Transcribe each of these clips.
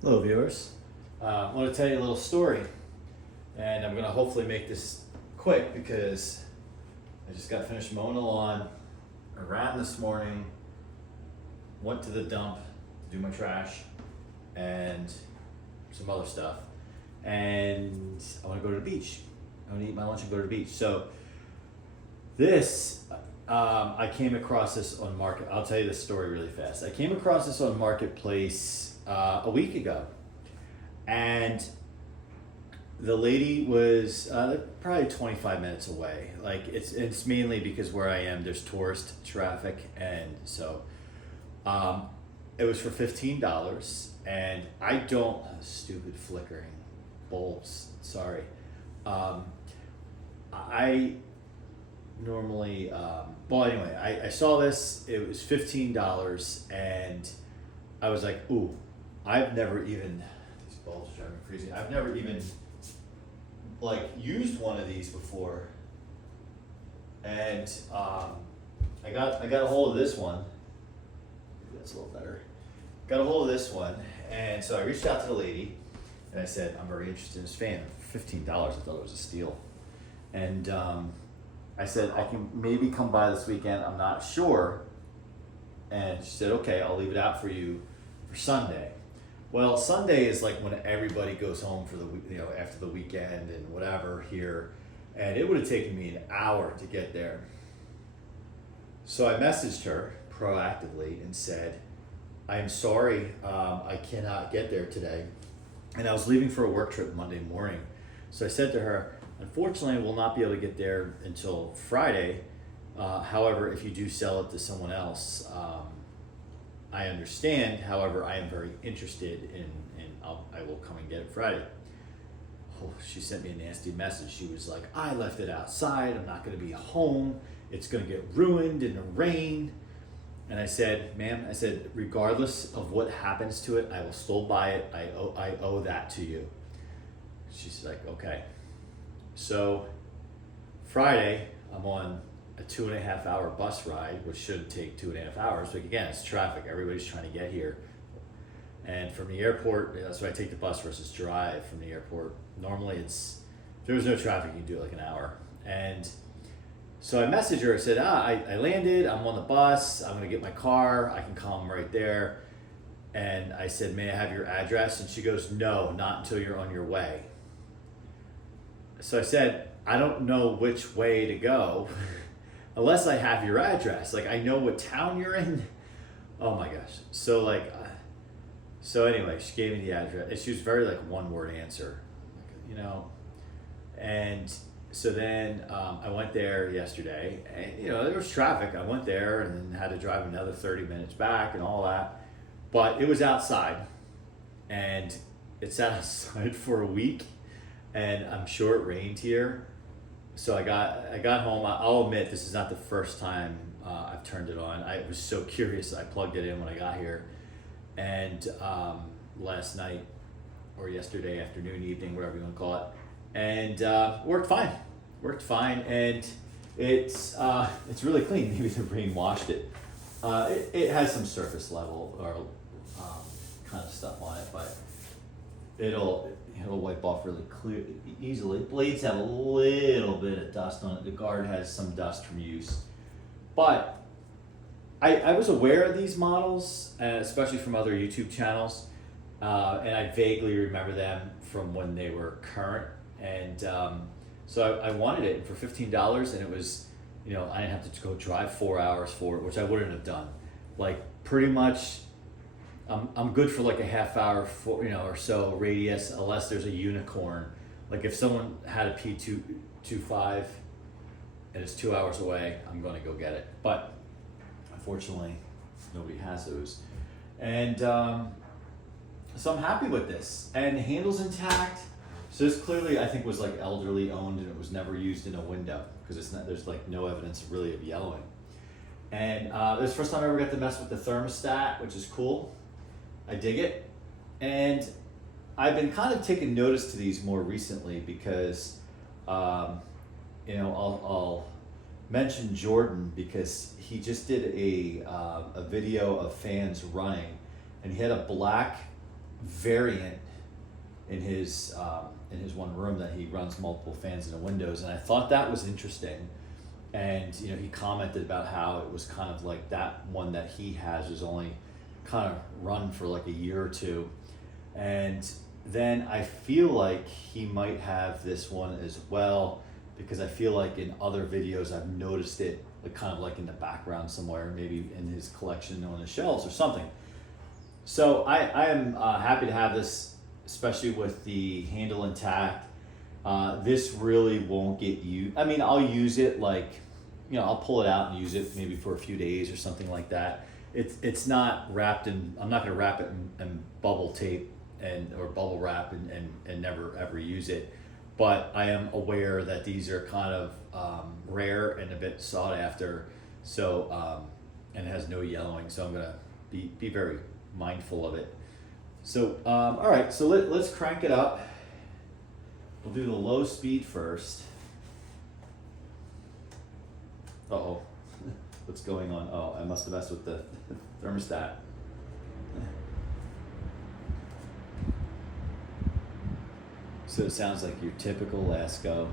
Hello viewers. I want to tell you a little story, and I'm going to hopefully make this quick because I just got finished mowing the lawn. I ran this morning, went to the dump to do my trash and some other stuff, and I want to go to the beach. I want to eat my lunch and go to the beach. So this, I came across this on Market. I'll tell you this story really fast. I came across this on Marketplace a week ago, and the lady was probably 25 minutes away. Like it's mainly because where I am, there's tourist traffic, and so it was for $15, and I don't stupid flickering bulbs. Sorry, I normally well anyway, I saw this. It was $15, and I was like, ooh, I've never even, these bulbs drive me crazy. I've never even like used one of these before, and I got a hold of this one. Maybe that's a little better. Got a hold of this one, and so I reached out to the lady, and I said, I'm very interested in this fan. $15, I thought it was a steal, and I said I can maybe come by this weekend. I'm not sure, and she said, okay, I'll leave it out for you for Sunday. Well, Sunday is like when everybody goes home for the week, after the weekend and whatever here, and it would have taken me an hour to get there. So I messaged her proactively and said, I'm sorry, I cannot get there today. And I was leaving for a work trip Monday morning. So I said to her, unfortunately, I will not be able to get there until Friday. However, if you do sell it to someone else, I understand. However, I am very interested in I will come and get it Friday. Oh, she sent me a nasty message. She was like, I left it outside. I'm not going to be home. It's going to get ruined in the rain. And I said, ma'am, I said, regardless of what happens to it, I will still buy it. I owe that to you. She's like, okay. So Friday, I'm on a 2.5 hour bus ride, which should take 2.5 hours. But again, it's traffic. Everybody's trying to get here. And from the airport, that's why I take the bus versus drive from the airport. Normally if there's no traffic, you can do it like an hour. And so I messaged her, I said, I landed, I'm on the bus, I'm gonna get my car, I can come right there. And I said, may I have your address? And she goes, no, not until you're on your way. So I said, I don't know which way to go unless I have your address. Like, I know what town you're in. Oh my gosh. So so anyway, she gave me the address, and she was very like one word answer, and so then I went there yesterday, and there was traffic. I went there and then had to drive another 30 minutes back and all that, but it was outside, and it sat outside for a week, and I'm sure it rained here. So I got home. I'll admit, this is not the first time I've turned it on. I was so curious. I plugged it in when I got here, and last night or yesterday afternoon, evening, whatever you want to call it, and worked fine. And it's really clean. Maybe the rain washed it. It has some surface level or kind of stuff on it, but it'll wipe off really clear easily. Blades have a little bit of dust on it. The guard has some dust from use, but I was aware of these models, especially from other YouTube channels, and I vaguely remember them from when they were current, and so I wanted it for $15, and it was, I didn't have to go drive 4 hours for it, which I wouldn't have done. Like, pretty much, I'm good for like a half hour or so radius, unless there's a unicorn. Like if someone had a P225 and it's 2 hours away, I'm going to go get it. But unfortunately, nobody has those. And so I'm happy with this. And the handle's intact. So this clearly, I think, was like elderly owned, and it was never used in a window because there's like no evidence really of yellowing. And it was the first time I ever got to mess with the thermostat, which is cool. I dig it. And I've been kind of taking notice to these more recently because, I'll mention Jordan because he just did a video of fans running, and he had a black variant in his one room that he runs multiple fans in the windows, and I thought that was interesting. And you know, he commented about how it was kind of like that one that he has was only kind of run for like a year or two, and then I feel like he might have this one as well, because I feel like in other videos I've noticed it like kind of like in the background somewhere, maybe in his collection on the shelves or something. So I am happy to have this, especially with the handle intact. This really won't get used. I mean, I'll use it like, you know, I'll pull it out and use it maybe for a few days or something like that. It's not wrapped in, I'm not gonna wrap it in bubble tape or bubble wrap and never ever use it. But I am aware that these are kind of rare and a bit sought after. So, and it has no yellowing, so I'm gonna be very mindful of it. So, all right, so let's crank it up. We'll do the low speed first. Uh-oh, what's going on? Oh, I must have messed with the thermostat. So it sounds like your typical Lasko.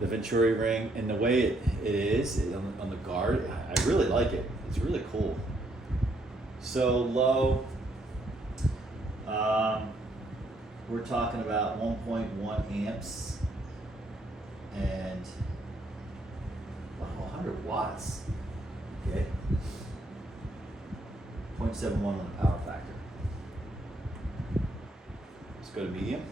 The Venturi ring, and the way it is on the guard, I really like it. It's really cool. So low, we're talking about 1.1 amps and 100 watts. Okay. 0.71 on the power factor. Let's go to medium.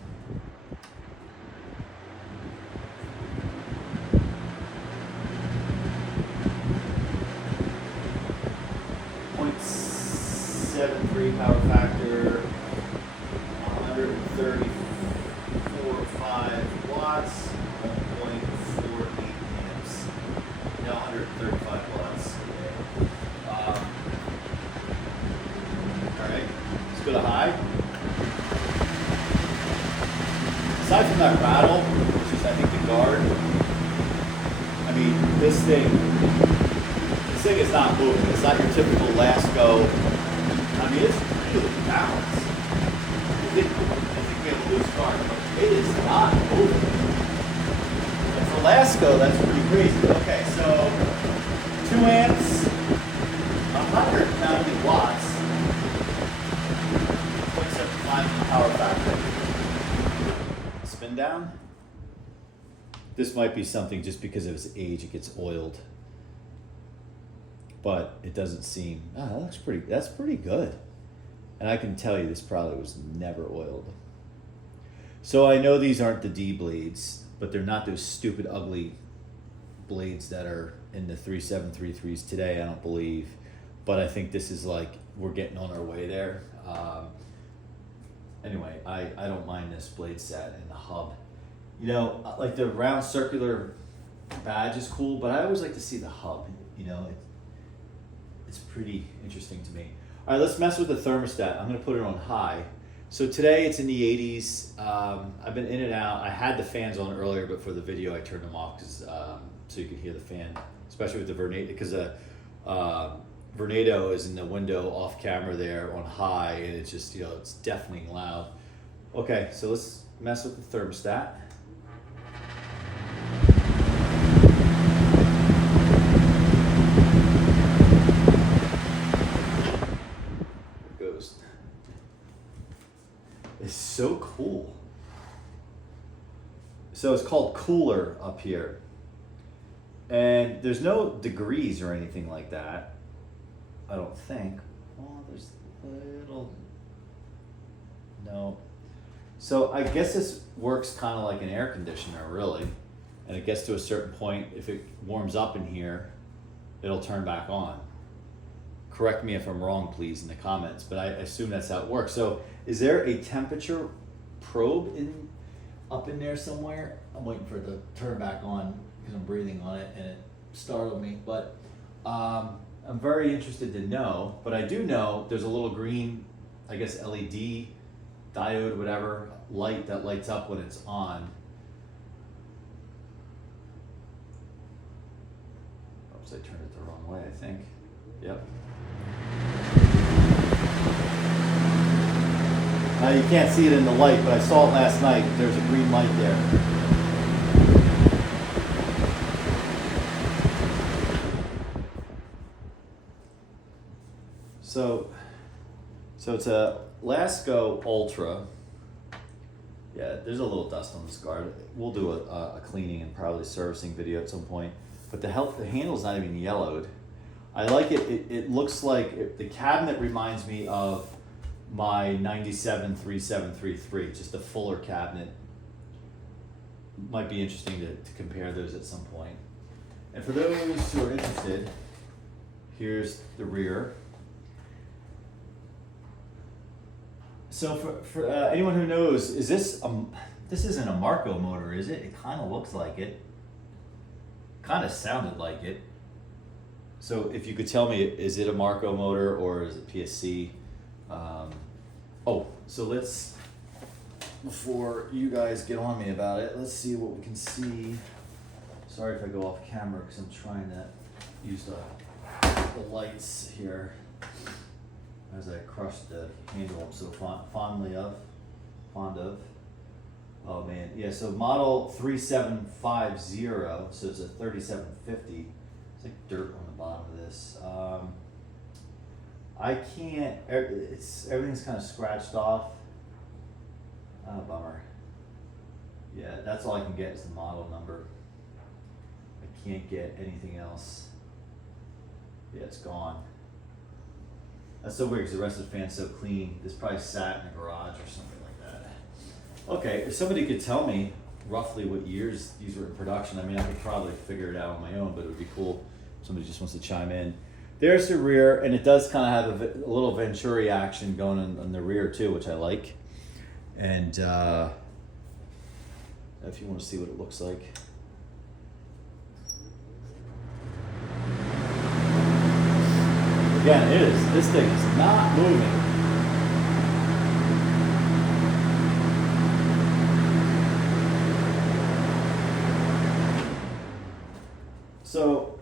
.73 power factor, 134.5 watts, 1.48 amps. Now 135 watts. All right, let's go to high. Aside from that rattle, which is I think the guard, I mean this thing is not moving. It's not your typical Lasko. I mean, it's really balanced. I think we have a loose guard, but it is not moving. And for Lasko, that's pretty crazy. Okay, so 2 amps, 190 watts, 0.75 power factor. Spin down. This might be something just because of its age, it gets oiled. But it doesn't seem, that looks that's pretty good. And I can tell you this probably was never oiled. So I know these aren't the D blades, but they're not those stupid, ugly blades that are in the 3733s today, I don't believe. But I think this is like, we're getting on our way there. Anyway, I don't mind this blade set and the hub. You know, like the round circular badge is cool, but I always like to see the hub, you know. It's pretty interesting to me. All right, let's mess with the thermostat. I'm gonna put it on high. So today it's in the 80s. I've been in and out. I had the fans on earlier, but for the video I turned them off so you could hear the fan, especially with the Vernado, because the Vernado is in the window off camera there on high, and it's just, you know, it's deafening loud. Okay, so let's mess with the thermostat. It's so cool. So it's called cooler up here. And there's no degrees or anything like that, I don't think. Oh, there's a little, no. So I guess this works kind of like an air conditioner, really. And it gets to a certain point, if it warms up in here, it'll turn back on. Correct me if I'm wrong, please, in the comments, but I assume that's how it works. So is there a temperature probe up in there somewhere? I'm waiting for it to turn back on because I'm breathing on it and it startled me. But I'm very interested to know, but I do know there's a little green, I guess LED, diode, whatever, light that lights up when it's on. Oops, I turned it the wrong way, I think. Yep. Now you can't see it in the light, but I saw it last night. There's a green light there. So it's a Lasko Ultra. Yeah, there's a little dust on this guard. We'll do a cleaning and probably servicing video at some point. But the handle's not even yellowed. I like it. It looks like the cabinet reminds me of my 97 3733, just a fuller cabinet. Might be interesting to compare those at some point. And for those who are interested, here's the rear. So for anyone who knows, is this isn't a Marco motor, is it? It kind of looks like it. Kind of sounded like it. So if you could tell me, is it a Marco motor or is it PSC? So let's, before you guys get on me about it, let's see what we can see. Sorry if I go off camera because I'm trying to use the lights here as I crush the handle I'm so fond of. Oh man, yeah, so model 3750, so it's a 3750. It's like dirt on the bottom of this. I can't, everything's kind of scratched off. Bummer. Yeah, that's all I can get is the model number. I can't get anything else. Yeah, it's gone. That's so weird because the rest of the fan's so clean. This probably sat in the garage or something like that. Okay, if somebody could tell me roughly what years these were in production, I mean, I could probably figure it out on my own, but it would be cool if somebody just wants to chime in. There's the rear, and it does kind of have a little Venturi action going on the rear too, which I like. And if you want to see what it looks like. Again, this thing is not moving. So,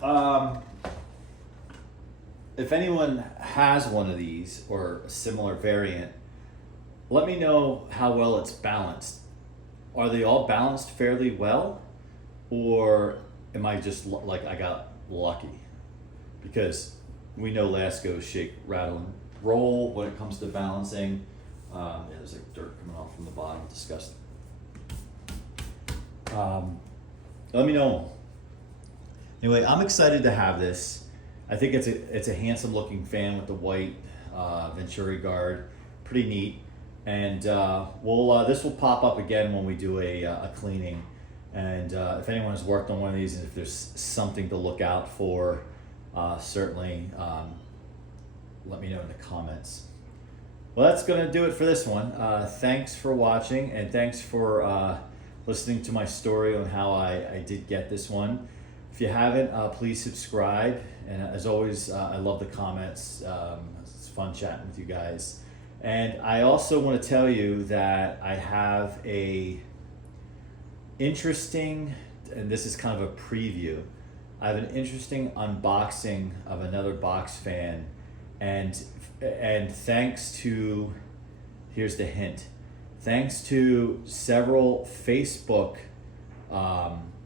if anyone has one of these or a similar variant, let me know how well it's balanced. Are they all balanced fairly well? Or am I just like I got lucky? Because we know Lasko shake, rattle, and roll when it comes to balancing. Yeah, there's like dirt coming off from the bottom, disgusting. Let me know. Anyway, I'm excited to have this. I think it's a handsome looking fan with the white Venturi guard, pretty neat. And this will pop up again when we do a cleaning. And if anyone has worked on one of these, and if there's something to look out for, certainly let me know in the comments. Well, that's gonna do it for this one. Thanks for watching, and thanks for listening to my story on how I did get this one. If you haven't, please subscribe. And as always, I love the comments. It's fun chatting with you guys. And I also want to tell you that I have a interesting, and this is kind of a preview, I have an interesting unboxing of another box fan, and thanks to, here's the hint, thanks to several Facebook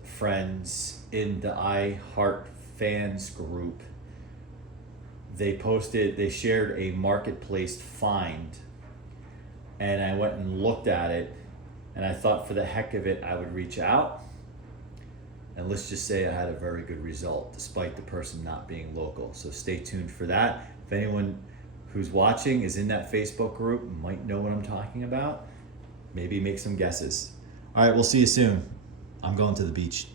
friends in the I Heart Fans group. They shared a marketplace find, and I went and looked at it, and I thought for the heck of it I would reach out, and let's just say I had a very good result despite the person not being local. So stay tuned for that. If anyone who's watching is in that Facebook group, might know what I'm talking about, maybe make some guesses. All right, we'll see you soon. I'm going to the beach.